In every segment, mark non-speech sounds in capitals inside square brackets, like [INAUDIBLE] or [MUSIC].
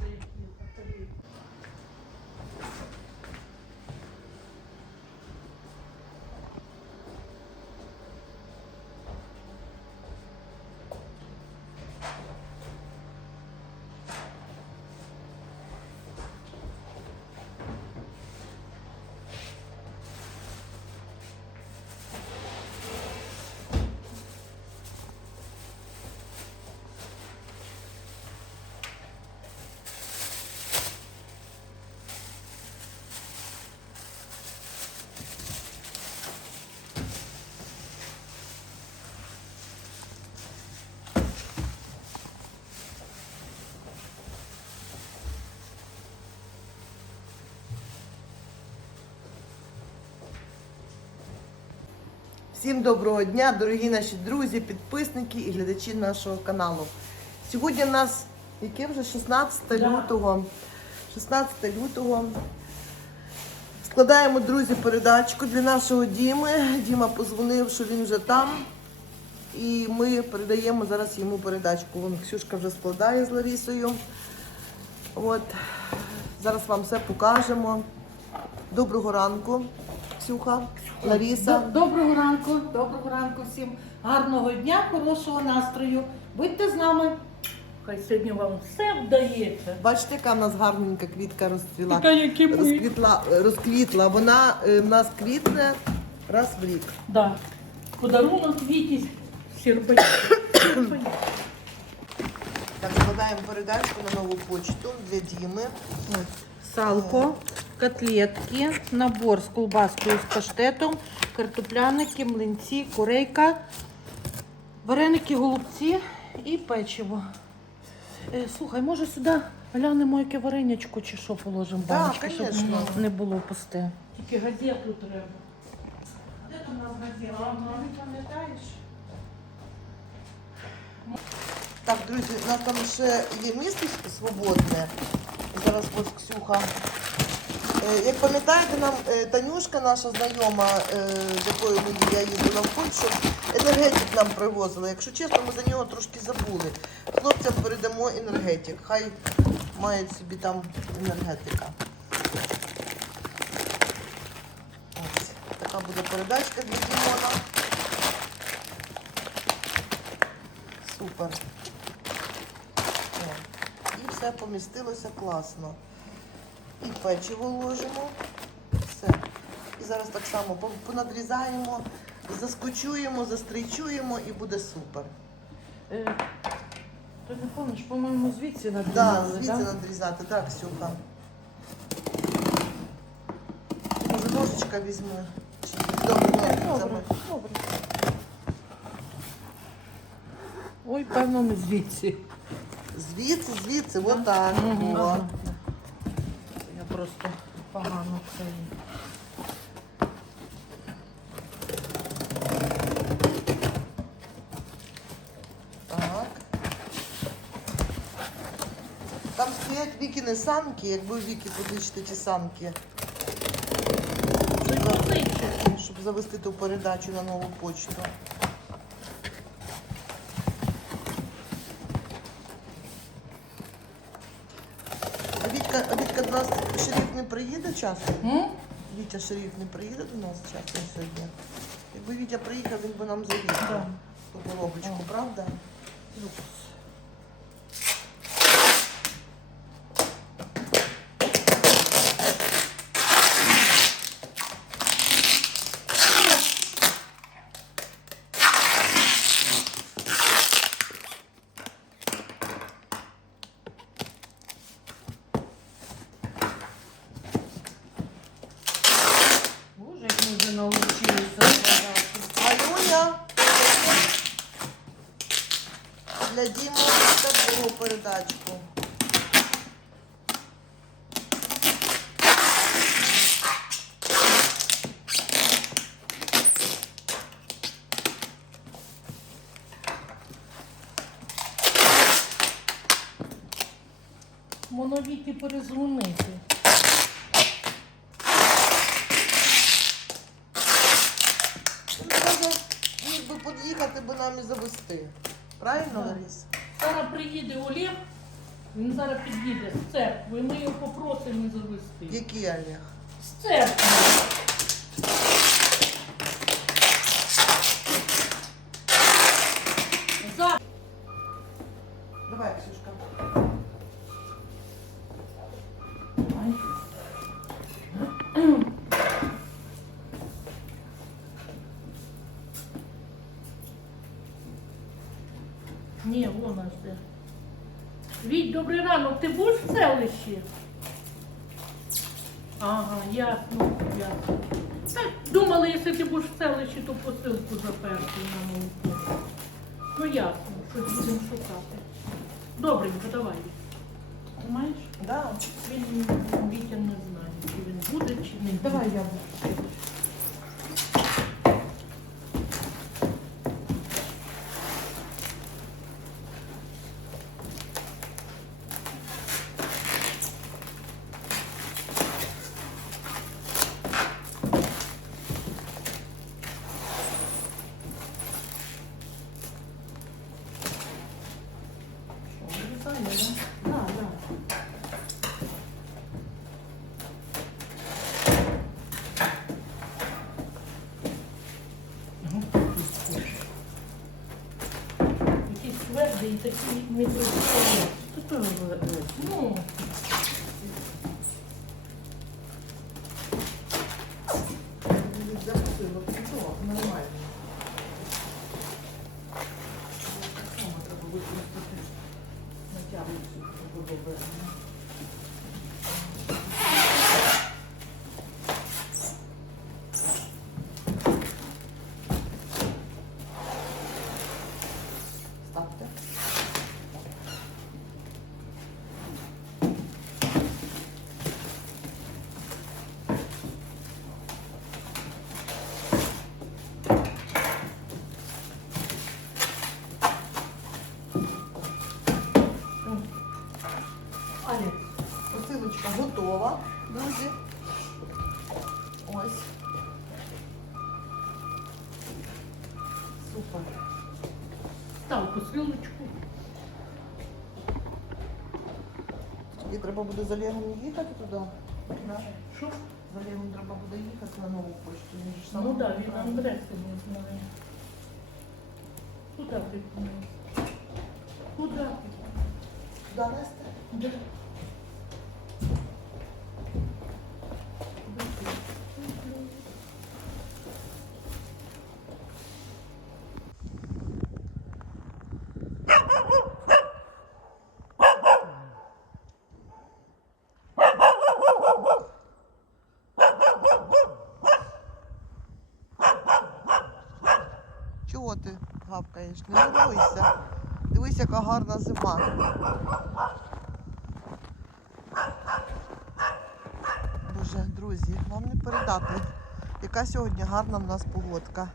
We'll Всім доброго дня, дорогі наші друзі, підписники і глядачі нашого каналу. Сьогодні у нас яке вже 16 Да. лютого. 16 лютого. Складаємо, друзі, передачку для нашого Діми. Діма позвонив, що він вже там. І ми передаємо зараз йому передачку. Вон Ксюшка вже складає з Ларісою. От. Зараз вам все покажемо. Доброго ранку, Ксюха, Ларіса. Доброго ранку, доброго ранку всім. Гарного дня, хорошого настрою. Будьте з нами. Хай сьогодні вам все вдається. Бачите, яка в нас гарненька квітка розцвіла. Така, як і ми. Розквітла, розквітла. Вона е, в нас квітне раз в рік. Да. Подарунок Віті Щербані. Так, складаємо передачку на нову почту для Діми. Салко, котлетки, набор з колбаскою з паштетом, картопляники, млинці, корейка, вареники, голубці і печиво. Е, слухай, може сюди глянемо яке варенячко чи що положимо Да, баночки, щоб конечно. не було пусте. Тільки газету треба. Де там у нас газета? Ага, не пам'ятаєш? Так, друзі, у нас там ще є місце свободне. Зараз ось Ксюха. Е, Як пам'ятаєте, нам е, Танюшка, наша знайома, е, з якою я їздила в Польщу, енергетик нам привозила. Якщо чесно, ми за нього трошки забули. Хлопцям передамо енергетик. Хай мають собі там енергетика. Ось така буде передачка для Дімона. Супер. І все помістилося класно. І печиво ложимо. Все. І зараз так само понадрізаємо, заскочуємо, застрічуємо і буде супер. Е, ти не пам'ятаєш, по-моєму, звідси Так, надрізали, звідси да? надрізати. Так, Ксюха. Може, ножичка візьми. Добре, Добре, добре. Ой, певно, не звідси. Звідси, звідси, отак. Мгм. О. Просто погано це. Так. Там стоять вікіни санки, якби віки позичити ті санки, щоб завести ту передачу на нову почту. А Вітька, а Вітька до нас шериф не приїде часто. М? Вітя Шеріф не приїде до нас часто сьогодні. Якби Вітя приїхав, він би нам завіз Да. ту коробочку, правда? Люкс. Боже, навчилися складати. Алюня. Для Діми таку передачку. Моновіті перезвонити. Він каже, міг би нам і завести. Правильно. Ларіс? Зараз приїде Олег, він зараз під'їде з церкви, ми його попросимо завести. Який Олег? З церкви. За... Давай, Ксюшка. Ай. Ні, вон аж де. Віть, добрий ранок, ти будеш в селищі? Ага, ясно, ясно. Так, думала, якщо ти будеш в селищі, то посилку заперти на молоко. Ну ясно, щось будемо шукати. Добренько, давай. Маєш? Да. Він Вітя не знає, чи він буде, чи не буде. Давай я буду. 没注意 Посилочка готова, друзі. Ось. Супер. став посилочку. Тобі треба буде з Олегом їхати туди. Да? Що? З Олегом треба буде їхати на нову пошту. Він же ж сам Ну так, да, він відправить. адреси не знає. Куди ти? Куди ти? Туди нести? Де? Гавкаєш? Не нервуйся. Дивись, яка гарна зима. Боже, друзі, вам не передати, яка сьогодні гарна в нас погодка.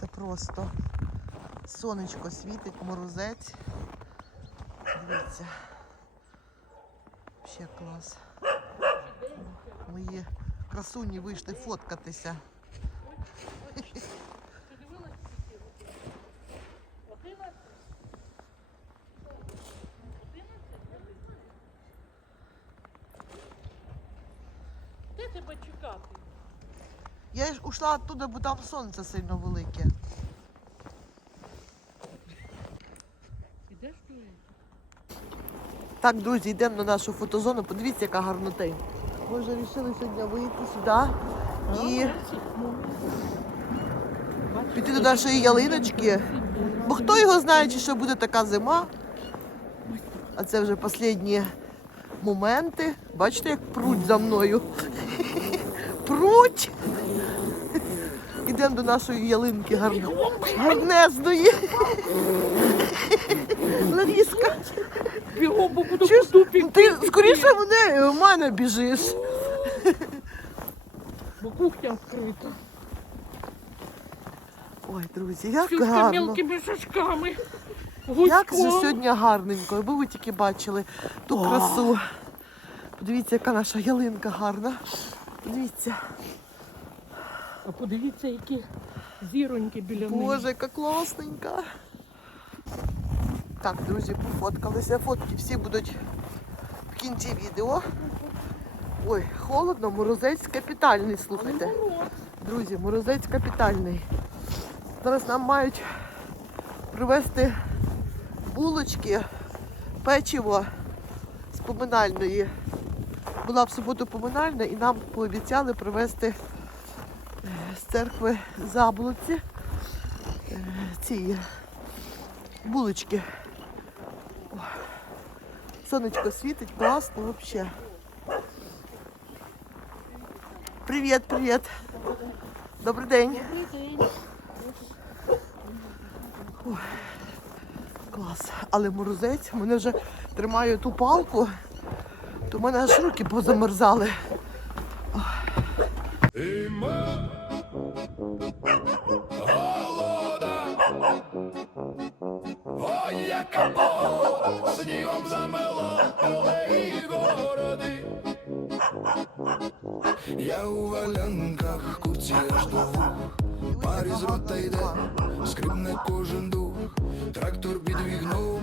Це просто сонечко світить, морозець. Дивіться. Ще клас. Мої красуні вийшли фоткатися. Ти дивилась скільки років? Одинадцять? Одинадцять? Я не знаю. Де тебе чекати? Ушла оттуда, бо там сонце сильно велике. Так, друзі, йдемо на нашу фотозону. Подивіться, яка гарнотень. Ми вже вирішили сьогодні вийти сюди і піти до нашої ялиночки. Бо хто його знає, чи що буде така зима. А це вже останні моменти. Бачите, як пруть за мною. [LAUGHS] Пруть! Йдемо до нашої ялинки гарно. гарнезної. Ларіска. Бігом, бо буду Чуєш, по дупі ти скоріше мене, в мене біжиш. бо кухня відкрита. Ой, друзі, як Ксюшка гарно. мелкими шажками. Як же сьогодні гарненько, аби ви тільки бачили ту красу. Подивіться, яка наша ялинка гарна. Подивіться. А подивіться, які зіроньки біля неї. Боже, яка класненька. Так, друзі, пофоткалися. Фотки всі будуть в кінці відео. Ой, холодно, морозець капітальний, слухайте. Друзі, морозець капітальний. Зараз нам мають привезти булочки, печиво з поминальної. Була в суботу поминальна і нам пообіцяли привезти з церкви Заболоці е, ці булочки. О, Сонечко світить, класно взагалі. Привіт, привіт. Добрий день. Ой, клас. Але морозець, мене вже тримаю ту палку, то в мене аж руки позамерзали. Погода, снігом замело поле і городи. Я у валянках, курці аж до вух, парі з рота йде, скрипне кожен дух, трактор під вікном,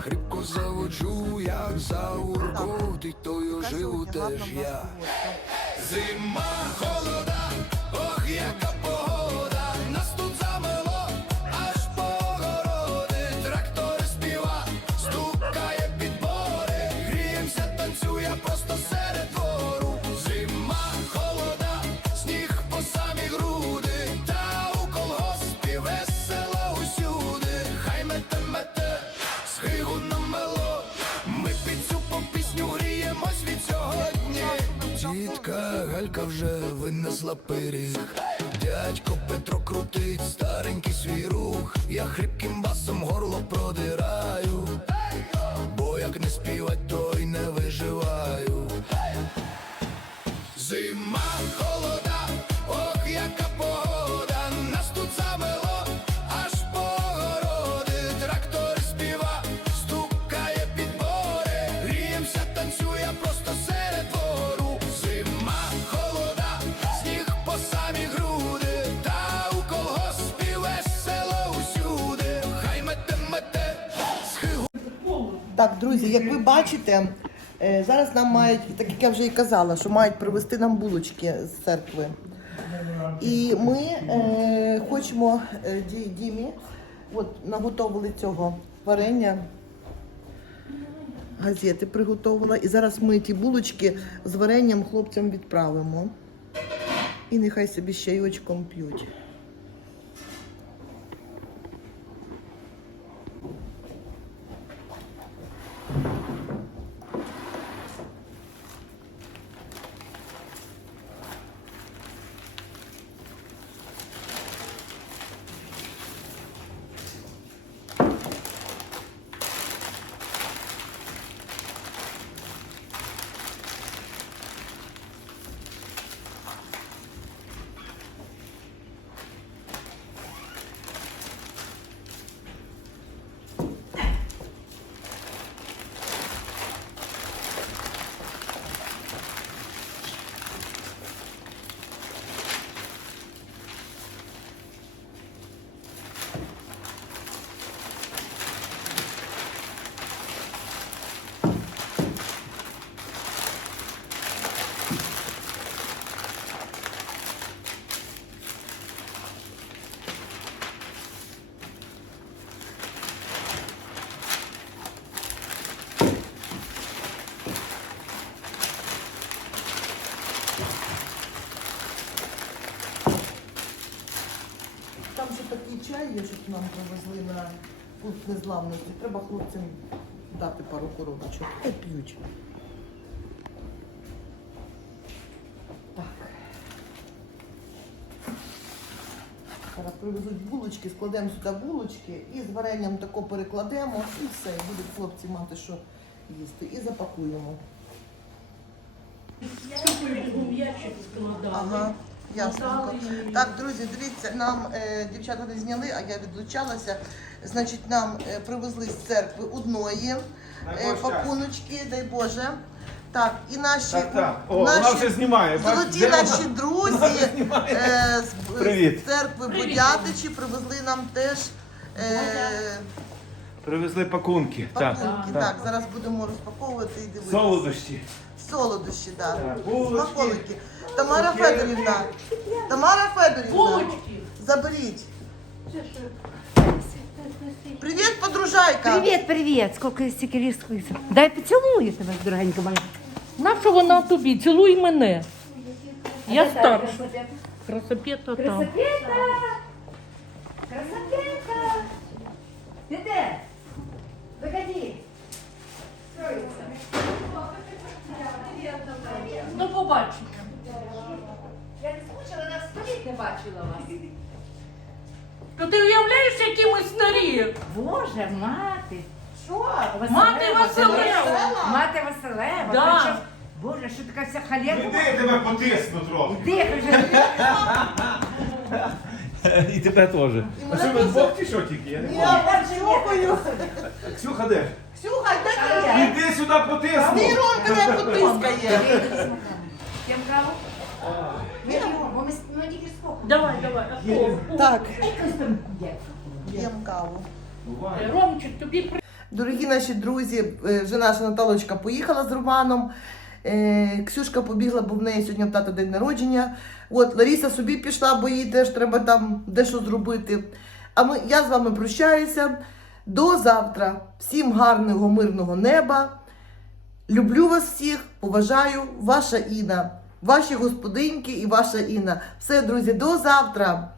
хрипко заводжу, як зауркотить, тою Яка живу теж я. Зима холода, ох, яка лялька вже винесла пиріг. Дядько Петро крутить старенький свій рух. Я хрипким басом горло продираю. Бо як не співать, то й не виживаю. Зима, Так, друзі, як ви бачите, е, зараз нам мають, так як я вже і казала, що мають привезти нам булочки з церкви. І ми е, хочемо е, Дімі, от наготовили цього варення, газети приготувала. І зараз ми ті булочки з варенням хлопцям відправимо. І нехай собі з чайочком п'ють. Там ще такий чай є, щоб нам привезли на пункт незламності. Треба хлопцям дати пару коробочок. Хай п'ють. Так. Зараз привезуть булочки, складемо сюди булочки і з варенням тако перекладемо і все. І будуть хлопці мати що їсти. І запакуємо. Ага, ясненько. Так, друзі, дивіться, нам е, дівчата не зняли, а я відлучалася. Значить, нам е, привезли з церкви одної е, пакуночки, дай Боже. Так, і наші, Так, так. О, вона наші вже знімає. Бач, золоті де вона? наші друзі Вона знімає. е, з, Привіт. з церкви. Бодятичі привезли нам теж е, Привезли пакунки. Так, пакунки. Так, зараз будемо розпаковувати і дивитися. Солодощі. Солодощі, так. Так, булочки. Смаколики. Тамара Федорівна, Тамара Федорівна, заберіть. Привіт, подружайка. Привет, привет! Сколько стільки ліску. Дай поцілую тебе, дорогенька моя. Наша вона тобі? Цілуй мене. Я старша. Красопета там. Красопета! Красопета! Ти де? Строїться. Ну, побачення. Я не скучила, нас століт не бачила вас. То ти уявляєш, які ми старі? Боже, мати. Що? Мати Василева. Мати Василева. Да. Причому- Боже, що така вся халєва? Іди, я тебе потисну трохи. Іди вже. І тебе теж. А що ви двох чи що тільки? Я не Я почухаю. Ксюха де? Ксюха, де ти? Іди сюди потисну. Мій Ромка не потискає. П'єм каву? Ми ну, тільки сколько. Давай, давай. а? Так, Якось там є. п'ємо каву. Е, Ромчик, тобі при... Дорогі наші друзі, е, вже наша Наталочка поїхала з Романом. Е, Ксюшка побігла, бо в неї сьогодні в тата день народження. От Ларіса собі пішла, бо їй теж треба там дещо зробити. А ми, я з вами прощаюся. До завтра. Всім гарного, мирного неба. Люблю вас всіх, поважаю, ваша Інна, ваші господинки і ваша Інна. Все, друзі, до завтра.